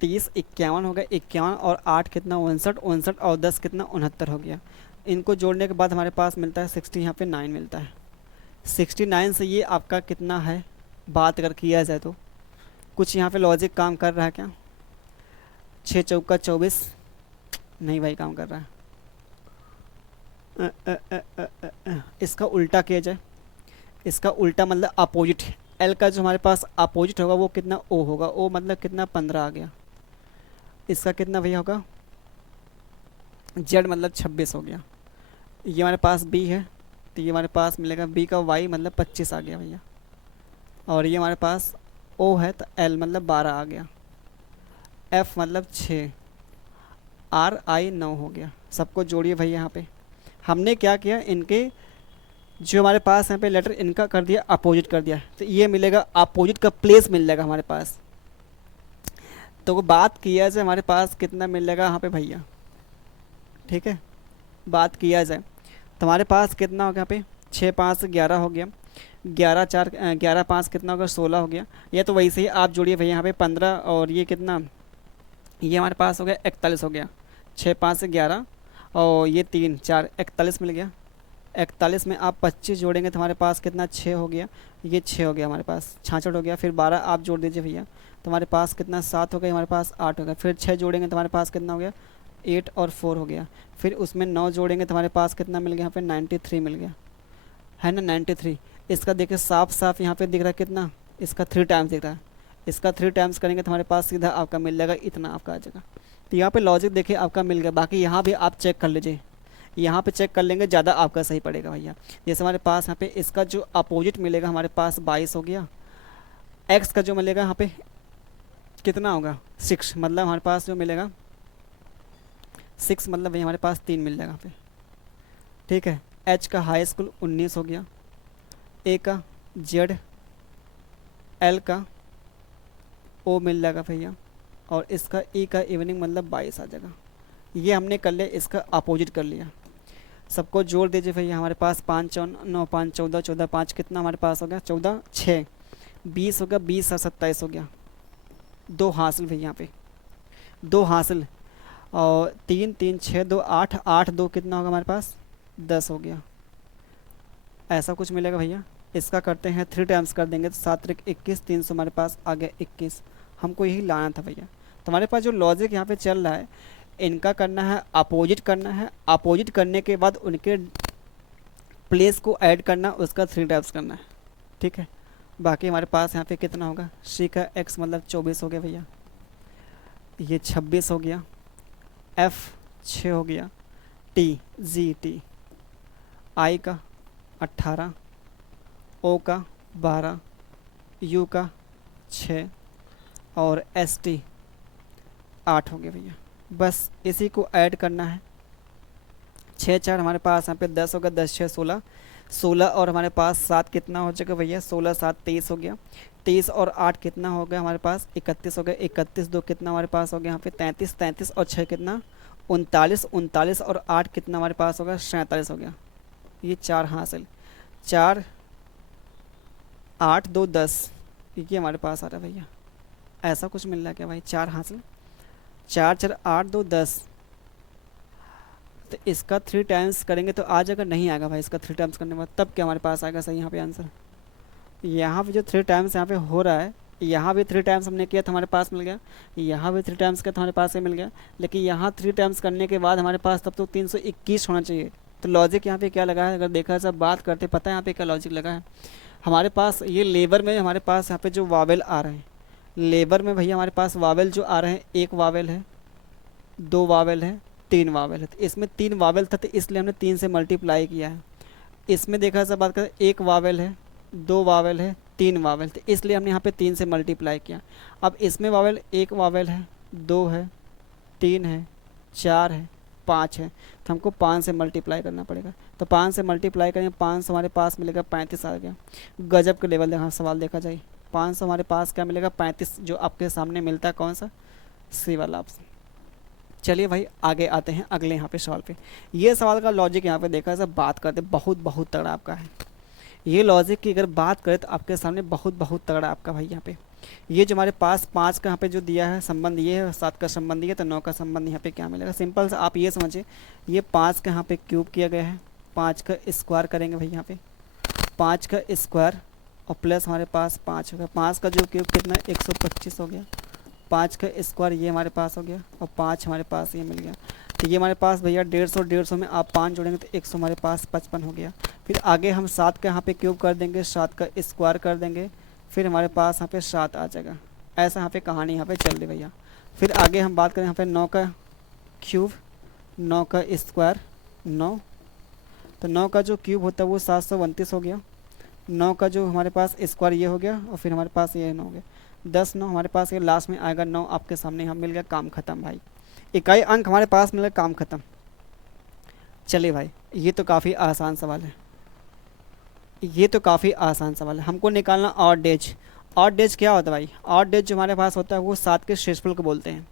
30 51 हो गया, 51 और 8 कितना 59, 59 और 10 कितना 69 हो गया। इनको जोड़ने के बाद हमारे पास मिलता है 60, यहाँ पे 9 मिलता है। 69 से ये आपका कितना है, बात अगर किया जाए तो कुछ यहाँ पे लॉजिक काम कर रहा है क्या, 6 चौका 24, नहीं भाई काम कर रहा है। इसका उल्टा किया जाए, इसका उल्टा मतलब अपोजिट, एल का जो हमारे पास अपोजिट होगा वो कितना ओ होगा, ओ मतलब कितना 15 आ गया। इसका कितना भैया होगा, जेड मतलब 26 हो गया। ये हमारे पास बी है तो ये हमारे पास मिलेगा बी का वाई मतलब 25 आ गया भैया। और ये हमारे पास ओ है तो एल मतलब 12 आ गया, एफ मतलब 6, आर आई 9 हो गया। सबको जोड़िए भाई। यहाँ पे हमने क्या किया, इनके जो हमारे पास यहाँ पे लेटर इनका कर दिया अपोजिट कर दिया, तो ये मिलेगा अपोजिट का प्लेस मिल जाएगा हमारे पास। तो बात किया जाए हमारे पास कितना मिल जाएगा यहाँ पे भैया, ठीक है, बात किया जाए तुम्हारे पास कितना हो गया यहाँ पे, 6 5 11 हो गया, 11 4 11 5 कितना होगा, 16 हो गया। ये तो वैसे ही आप जोड़िए भैया यहाँ पे 15 और ये कितना, ये हमारे पास हो गया 41 हो गया। 6 5 से 11 और ये 3 4 41 मिल गया। 41 में आप 25 जोड़ेंगे तो हमारे पास कितना, 6 हो गया। ये 6 हो गया हमारे पास, 66 हो गया। फिर 12 आप जोड़ दीजिए भैया तो हमारे पास कितना, 7 हो गया, हमारे पास 8 हो गया। फिर 6 जोड़ेंगे तो हमारे पास कितना हो गया, 8 और 4 हो गया। फिर उसमें 9 जोड़ेंगे तो हमारे पास कितना मिल गया, यहाँ पे 93 मिल गया, है ना 93। इसका देखिए साफ साफ यहाँ पे दिख रहा है कितना, इसका 3 टाइम्स दिख रहा है। इसका 3 टाइम्स करेंगे तो हमारे पास सीधा आपका मिल जाएगा, इतना आपका आ जाएगा। तो यहाँ पे लॉजिक देखिए आपका मिल गया। बाकी यहाँ भी आप चेक कर लीजिए, यहाँ पे चेक कर लेंगे ज़्यादा आपका सही पड़ेगा भैया। जैसे हमारे पास यहाँ पे इसका जो अपोजिट मिलेगा हमारे पास 22 हो गया। एक्स का जो मिलेगा यहाँ पे कितना होगा, 6, मतलब हमारे पास जो मिलेगा 6, मतलब भैया हमारे पास 3 मिल जाएगा यहाँ पे, ठीक है। एच का हाई स्कूल 19 हो गया। ए का जेड, एल का ओ मिल जाएगा भैया, और इसका ई का इवनिंग मतलब 22 आ जाएगा। ये हमने कर लिया, इसका अपोजिट कर लिया। सबको जोड़ दीजिए भैया, हमारे पास 5 9 5 14 14 5 कितना हमारे पास हो गया, 14 6 20 हो गया, 20 और 27 हो गया। 2 हासिल भैया यहाँ पे, 2 हासिल, और 3 3 6 2 8 8 2 कितना होगा हमारे पास, 10 हो गया। ऐसा कुछ मिलेगा भैया। इसका करते हैं 3 टाइम्स कर देंगे तो 7 3 21, 300 हमारे पास आ गया 21। हमको यही लाना था भैया। तो हमारे पास जो लॉजिक यहाँ पे चल रहा है, इनका करना है अपोजिट करना है, अपोजिट करने के बाद उनके प्लेस को ऐड करना, उसका 3 टाइम्स करना है, ठीक है। बाकी हमारे पास यहाँ पे कितना होगा, सी का एक्स मतलब 24 हो गया भैया, ये 26 हो गया। एफ 6 हो गया। टी जी टी, आई का 18, ओ का 12, यू का 6 और एस टी 8 हो गया भैया। बस इसी को ऐड करना है। 6 4 हमारे पास यहाँ पे 10 होगा, 10 6 16, 16 और हमारे पास 7 कितना हो जाएगा भैया, 16 7 23 हो गया। 23 और 8 कितना हो गया हमारे पास, 31 हो गया। 31 2 कितना हमारे पास हो गया यहाँ पे 33, 33 और 6 कितना 39, 39 और 8 कितना हमारे पास होगा 47 हो गया। ये 4 हासिल, 4 8 2 10, ये हमारे पास आ रहा है भैया। ऐसा कुछ मिल रहा है क्या भाई, 4 हासिल, 4 4 8 2 10। तो इसका 3 टाइम्स करेंगे तो आ जाएगा, नहीं आएगा भाई इसका 3 टाइम्स करने के बाद, तब क्या हमारे पास आएगा सही यहाँ पे आंसर। यहाँ पे जो 3 टाइम्स यहाँ पे हो रहा है, यहाँ भी 3 टाइम्स हमने किया तो हमारे पास मिल गया, यहाँ भी 3 टाइम्स किया तो हमारे पास ही मिल गया। लेकिन यहाँ 3 टाइम्स करने के बाद हमारे पास तब तो 321 होना चाहिए। तो लॉजिक यहाँ पे क्या लगा है, अगर देखा जाए बात करते, पता है यहाँ पे क्या लॉजिक लगा है हमारे पास। ये लेबर में हमारे पास यहाँ पे जो वावेल आ रहे हैं, लेबर में भैया हमारे पास वावेल जो आ रहे हैं, 1 वावेल है, 2 वावेल है, 3 वावेल है। तो इसमें 3 वावेल था तो इसलिए हमने 3 से मल्टीप्लाई किया है। इसमें देखा जाए बात करें, 1 वावेल है, 2 वावेल है, 3 वावेल, तो इसलिए हमने यहाँ पे 3 से मल्टीप्लाई किया। अब इसमें वावेल 1 वावेल है, 2 है, 3 है, 4 है, 5 है, तो हमको 5 से मल्टीप्लाई करना पड़ेगा। तो 5 से मल्टीप्लाई करेंगे, 500 हमारे पास मिलेगा 35 आ गया। गजब के लेवल देखा सवाल देखा जाए, 500 हमारे पास क्या मिलेगा 35, जो आपके सामने मिलता है कौन सा, सी वाला ऑप्शन। चलिए भाई आगे आते हैं अगले यहाँ पे सवाल पे। ये सवाल का लॉजिक यहाँ पे देखा जाए बात करते बहुत तगड़ा आपका है। ये लॉजिक की अगर बात करें तो आपके सामने बहुत तगड़ा आपका भाई यहाँ पे। ये जो हमारे पास 5 का यहाँ पे जो दिया है संबंध ये है, 7 का संबंध ये, तो 9 का संबंध यहाँ पे क्या मिलेगा। सिंपल से आप ये समझिए, ये 5 का यहाँ पे क्यूब किया गया है, 5 का स्क्वायर करेंगे भाई यहाँ पे, 5 का स्क्वायर और प्लस हमारे पास 5 होगा। 5 का जो क्यूब कितना 125 हो गया, 5 का स्क्वायर ये हमारे पास हो गया और 5 हमारे पास ये मिल गया। तो ये हमारे पास भैया 150 में आप 5 जोड़ेंगे तो 100 हमारे पास 55 हो गया। फिर आगे हम 7 का यहाँ पे क्यूब कर देंगे, 7 का स्क्वायर कर देंगे, फिर हमारे पास यहाँ पे 7 आ जाएगा। ऐसा यहाँ पे कहानी यहाँ पे चल रही भैया। फिर आगे हम बात करें यहाँ पे 9 का क्यूब, 9 का स्क्वायर 9, तो 9 का जो क्यूब होता है वो 729 हो गया। 9 का जो हमारे पास स्क्वायर ये हो गया और फिर हमारे पास ये 9 हो गया। 10 9 हमारे पास ये लास्ट में आएगा 9, आपके सामने यहाँ मिल गया, काम खत्म भाई। इकाई अंक हमारे पास मिल गया, काम खत्म। चलिए भाई ये तो काफ़ी आसान सवाल है, ये तो काफ़ी आसान सवाल है। हमको निकालना ऑड डेज। ऑड डेज क्या होता है भाई, ऑड डेज जो हमारे पास होता है वो 7 के शेषफल को बोलते हैं।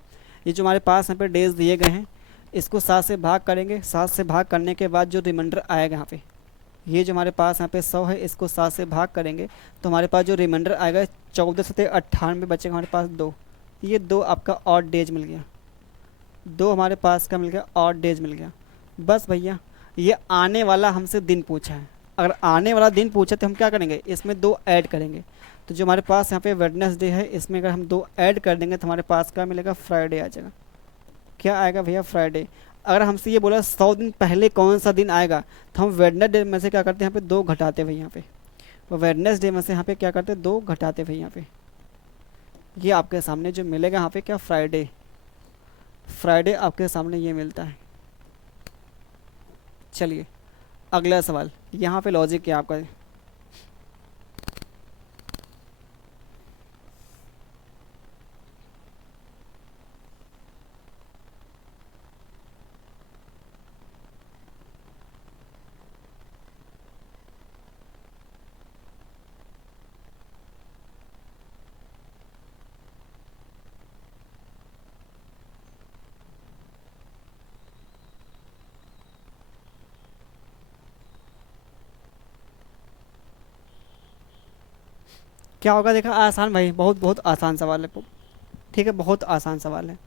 ये जो हमारे पास यहाँ पे डेज दिए गए हैं, इसको 7 से भाग करेंगे, 7 से भाग करने के बाद जो रिमाइंडर आएगा यहाँ पे, ये जो हमारे पास यहाँ पे 100 है, इसको 7 से भाग करेंगे तो हमारे पास जो रिमाइंडर आएगा 1498 बचेगा हमारे पास 2। ये 2 आपका ऑड डेज मिल गया, 2 हमारे पास का मिल गया, ऑड डेज मिल गया। बस भैया, ये आने वाला हमसे दिन पूछा है। अगर आने वाला दिन पूछे तो हम क्या करेंगे, इसमें 2 ऐड करेंगे। तो जो हमारे पास यहाँ पे वेडनेसडे है, इसमें अगर हम 2 ऐड कर देंगे तो हमारे पास क्या मिलेगा, फ्राइडे आ जाएगा। क्या आएगा भैया, फ्राइडे। अगर हमसे ये बोला 100 दिन पहले कौन सा दिन आएगा, तो हम वेडनेसडे में से क्या करते हैं, यहाँ पे 2 घटाते भाई यहाँ पे। तो वेडनेसडे में से यहाँ पे क्या करते हैं, 2 घटाते भाई यहाँ पे। ये आपके सामने जो मिलेगा यहाँ पे क्या, फ्राइडे। फ्राइडे आपके सामने ये मिलता है। चलिए अगला सवाल, यहाँ पे लॉजिक क्या आपका, क्या होगा। देखा, आसान भाई, बहुत बहुत आसान सवाल है। ठीक है, बहुत आसान सवाल है।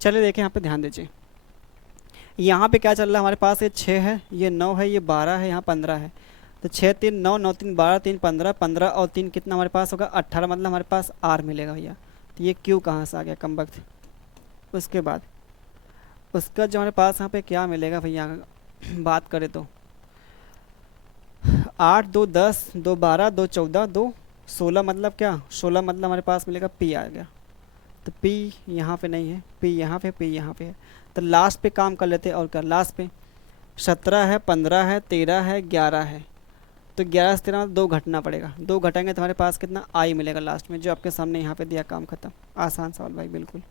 चलिए देखें, यहाँ पे ध्यान दीजिए। यहाँ पे क्या चल रहा है हमारे पास, ये 6 है, ये 9 है, ये 12 है, यहाँ 15 है। तो 6 3 9, 9 3 12, 3 15, 15 और 3 कितना हमारे पास होगा, 18, मतलब हमारे पास आर मिलेगा भैया। तो ये क्यू कहाँ से आ गया, कम वक्त। उसके बाद उसका जो हमारे पास यहाँ पे क्या मिलेगा भैया, बात करें तो 8 2 10 2 12 2 14 2 16, मतलब क्या, 16 मतलब हमारे पास मिलेगा पी आ गया। तो पी यहाँ पे नहीं है, पी यहाँ पे, पी यहाँ पे है। तो लास्ट पे काम कर लेते हैं, और क्या लास्ट पे 17 है, 15 है, 13 है, 11 है। तो 11 से 13 में 2 घटना पड़ेगा, 2 घटाएंगे तो हमारे पास कितना आई मिलेगा लास्ट में, जो आपके सामने यहाँ पे दिया, काम खत्म। आसान सवाल भाई, बिल्कुल।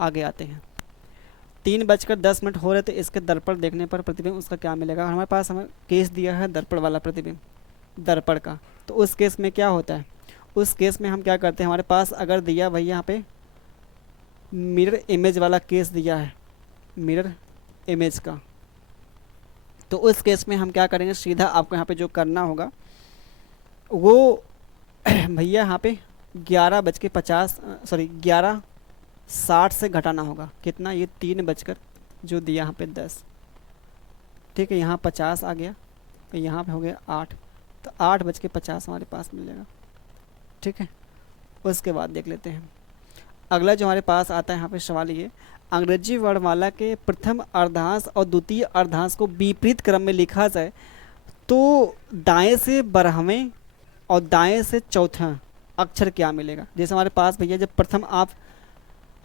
आगे आते हैं। 3:10 हो रहे थे, इसके दर्पण देखने पर प्रतिबिंब उसका क्या मिलेगा। हमारे पास हमें केस दिया है दर्पण वाला प्रतिबिंब, दर्पण का। तो उस केस में क्या होता है, उस केस में हम क्या करते हैं, हमारे पास अगर दिया भैया यहाँ पे मिरर इमेज वाला केस दिया है, मिरर इमेज का, तो उस केस में हम क्या करेंगे, सीधा आपको यहाँ पे जो करना होगा वो भैया यहाँ पे 11:50, सॉरी 11:60 से घटाना होगा। कितना, ये 3 बजकर जो दिया यहाँ पे 10, ठीक है, यहाँ 50 आ गया, तो यहाँ पे हो गया 8, तो 8:50 हमारे पास मिलेगा। ठीक है, उसके बाद देख लेते हैं अगला जो हमारे पास आता है यहाँ पे सवाल। ये अंग्रेजी वर्णमाला के प्रथम अर्धांश और द्वितीय अर्धांश को विपरीत क्रम में लिखा जाए तो दाएं से 12वें और दाएं से चौथा अक्षर क्या मिलेगा। जैसे हमारे पास भैया जब प्रथम आप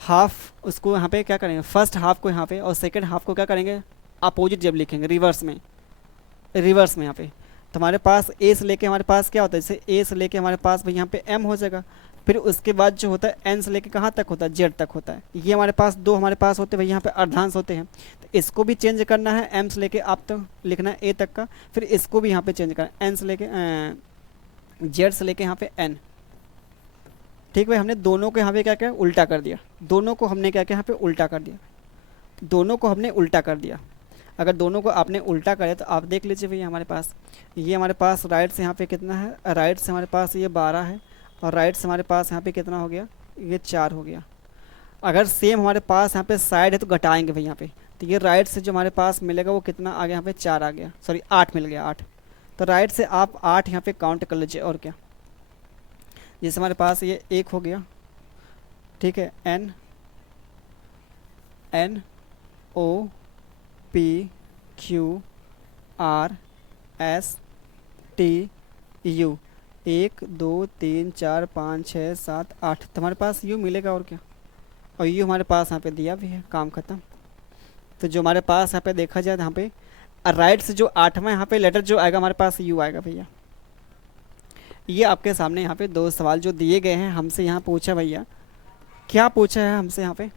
हाफ उसको यहाँ पे क्या करेंगे, फर्स्ट हाफ को यहाँ पे और सेकंड हाफ को क्या करेंगे, अपोजिट जब लिखेंगे, रिवर्स में, रिवर्स में यहाँ पे, तो हमारे पास ए से लेके हमारे पास क्या होता है, जैसे ए से लेके हमारे पास भाई यहाँ पे एम हो जाएगा। फिर उसके बाद जो होता है एन से लेके कहाँ तक होता है, जेड तक होता है। ये हमारे पास 2 हमारे पास होते हैं भाई यहाँ पे अर्धांश होते हैं। तो इसको भी चेंज करना है, एम से लेके आप तक लिखना है ए तक का। फिर इसको भी यहाँ पे चेंज करना है, एन से लेके जेड से लेके यहाँ पे एन। ठीक भाई, हमने दोनों को यहाँ पे क्या क्या उल्टा कर दिया, दोनों को हमने क्या क्या यहाँ पे उल्टा कर दिया, दोनों को हमने उल्टा कर दिया। अगर दोनों को आपने उल्टा करे तो आप देख लीजिए भैया हमारे पास, ये हमारे पास राइट से यहाँ पे कितना है, राइट से हमारे पास ये 12 है, और राइट से हमारे पास यहाँ पे कितना हो गया, ये 4 हो गया। अगर सेम हमारे पास यहाँ पे साइड है तो घटाएंगे भाई यहाँ पे, तो ये राइट से जो हमारे पास मिलेगा वो कितना आ गया, यहाँ पे 4 आ गया, सॉरी 8 मिल गया, 8। तो राइट से आप 8 यहाँ पे काउंट कर लीजिए, और क्या। जैसे हमारे पास ये 1 हो गया, ठीक है, N N O P Q R S T U, 1 2 3 4 5 6 7 8, तो हमारे पास यू मिलेगा, और क्या। और यू हमारे पास यहाँ पे दिया भी है, काम खत्म। तो जो हमारे पास यहाँ पे देखा जाए यहाँ पे राइट से जो 8वां यहाँ पे लेटर जो आएगा हमारे पास यू आएगा भैया। ये आपके सामने यहाँ पे 2 सवाल जो दिए गए हैं, हमसे यहाँ पूछा भैया, क्या पूछा है हमसे यहाँ पे,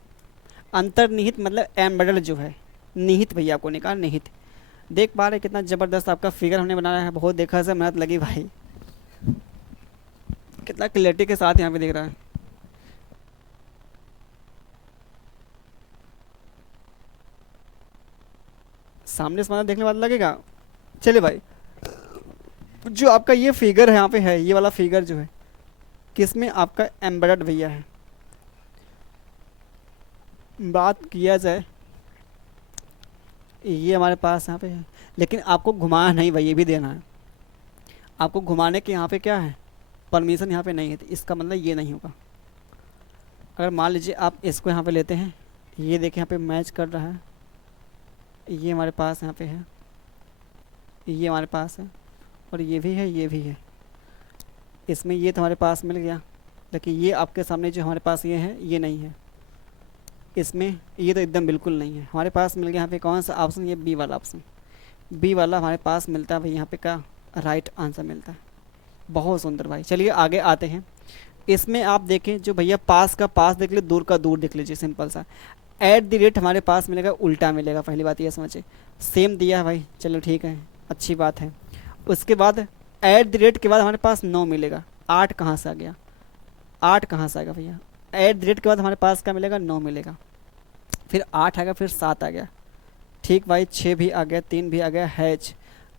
अंतर्निहित मतलब एम्बेडेड जो है, निहित भैया आपको निकाल, निहित। देख पा रहे कितना ज़बरदस्त आपका फिगर हमने बनाया है, बहुत देखा से मेहनत लगी भाई, कितना क्लैरिटी के साथ यहाँ पे दिख रहा है। सामने से मतलब देखने वाला लगेगा। चलिए भाई, जो आपका ये फिगर है यहाँ पे है, ये वाला फिगर जो है किसमें आपका एम्बेडेड भैया है। बात किया जाए ये हमारे पास यहाँ पे है, लेकिन आपको घुमाना नहीं भाई, ये भी देना है आपको। घुमाने के यहाँ पे क्या है, परमिशन यहाँ पे नहीं है, तो इसका मतलब ये नहीं होगा। अगर मान लीजिए आप इसको यहाँ पे लेते हैं, ये देखिए यहाँ पे मैच कर रहा है, ये हमारे पास यहाँ पे है, ये हमारे पास है, और ये भी है, ये भी है। इसमें ये तो हमारे पास मिल गया, लेकिन ये आपके सामने जो हमारे पास ये है, ये नहीं है। इसमें ये तो एकदम बिल्कुल नहीं है। हमारे पास मिल गया यहाँ पे कौन सा ऑप्शन, ये बी वाला ऑप्शन। बी वाला हमारे पास मिलता है भाई, यहाँ पे का राइट आंसर मिलता है। बहुत सुंदर भाई। चलिए आगे आते हैं। इसमें आप देखें जो भैया पास का पास देख लीजिए, दूर का दूर देख लीजिए, सिंपल सा। एट द रेट हमारे पास मिलेगा, उल्टा मिलेगा। पहली बात ये समझिए, सेम दिया है भाई, चलो ठीक है, अच्छी बात है। उसके बाद एट द रेट के बाद हमारे पास 9 मिलेगा। 8 कहाँ से आ गया, 8 कहाँ से आ गया भैया। एट द रेट के बाद हमारे पास क्या मिलेगा, 9 मिलेगा, फिर 8 आ गया, फिर 7 आ गया, ठीक भाई। 6 भी आ गया, 3 भी आ गया, हैच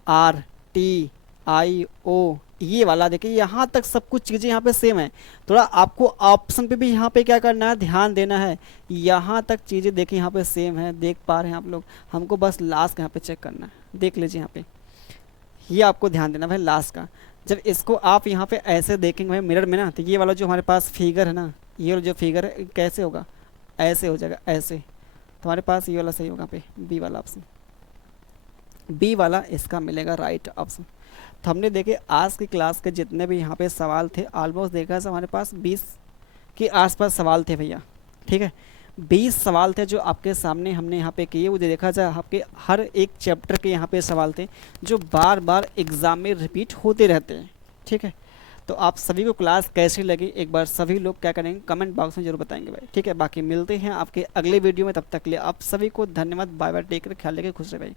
आर टी आई ओ, ये वाला देखिए यहाँ तक सब कुछ चीज़ें यहाँ पे सेम है। थोड़ा आपको ऑप्शन पे भी यहाँ पे क्या करना है, ध्यान देना है। यहाँ तक चीज़ें देखिए यहाँ पे सेम है, देख पा रहे हैं आप लोग। हमको बस लास्ट यहाँ पे चेक करना है, देख लीजिए यहाँ पे, ये आपको ध्यान देना भाई लास्ट का। जब इसको आप यहाँ पे ऐसे देखेंगे भाई मिरर में ना, तो ये वाला जो हमारे पास फिगर है ना, ये वाला जो फिगर है कैसे होगा, ऐसे हो जाएगा, ऐसे। तो हमारे पास ये वाला सही होगा पे, बी वाला ऑप्शन, बी वाला इसका मिलेगा राइट ऑप्शन। तो हमने देखे आज की क्लास के जितने भी यहाँ पे सवाल थे, ऑलमोस्ट देखा था हमारे पास 20 के आसपास सवाल थे भैया, ठीक है। 20 सवाल थे जो आपके सामने हमने यहाँ पे किए। वो देखा जाए आपके हर एक चैप्टर के यहाँ पे सवाल थे जो बार बार एग्ज़ाम में रिपीट होते रहते हैं, ठीक है। तो आप सभी को क्लास कैसी लगी एक बार सभी लोग क्या करेंगे, कमेंट बॉक्स में जरूर बताएंगे भाई, ठीक है। बाकी मिलते हैं आपके अगले वीडियो में, तब तक के लिए आप सभी को धन्यवाद, बाय बाय, टेक केयर, ख्याल रखिए, खुश रहे भाई।